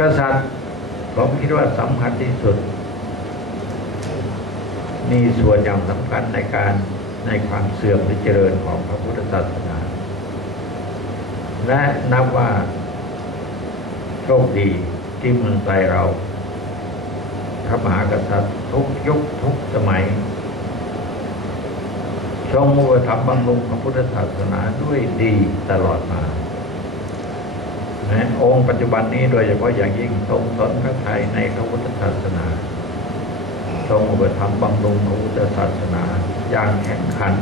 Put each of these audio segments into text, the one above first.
กษัตริย์ผมคิดว่าสำคัญที่สุด มีส่วนอย่างสำคัญในการในความเสื่อมหรือเจริญของพระพุทธศาสนา และนับว่าโชคดีที่เมืองไทยเรา พระมหากษัตริย์ทุกยุคทุกสมัยทรงอุปถัมภ์บำรุงพระพุทธศาสนาด้วยดีตลอดมา นะองค์ปัจจุบันนี้โดยเฉพาะอย่างยิ่งทรงสนพระไทยในพระพุทธศาสนาทรงอุปถัมบำรุงพระพุทธศาสนาอย่างแข็งขัน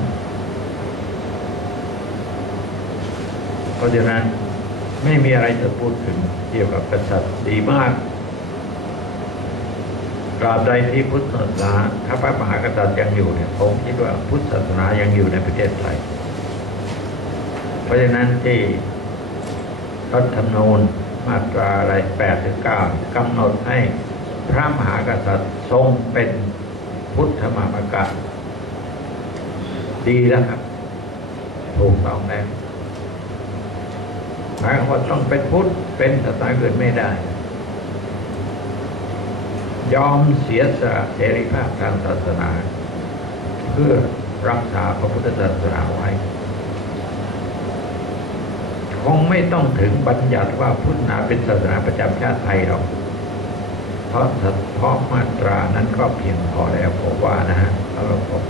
เพราะฉะนั้นไม่มีอะไรจะพูดถึงเกี่ยวกับกษัตริย์ดีมากตราบใดที่พุทธศาสนาถ้าพระมหากษัตริย์ยังอยู่เนี่ยผมคิดว่าพุทธศาสนายังอยู่ในประเทศไทย เพราะฉะนั้นที่ รัฐธรรมนูญมาตราอะไรแปดถึงเก้ากำหนดให้พระมหากษัตริย์ทรงเป็นพุทธมามกะดีแล้วครับ ถูกต้องแล้วหมายความว่าต้องเป็นพุทธเป็นศาสนาอื่นไม่ได้ ยอมเสียสละเสรีภาพทางศาสนา เพื่อรักษาพระพุทธศาสนาไว้ คงไม่ต้องถึงบัญญัติว่าพุทธนาเป็นศาสนาประจำชาติไทยหรอกเพราะเพราะมาตรานั้นก็เพียงพอแล้วผมว่านะฮะสำหรับผม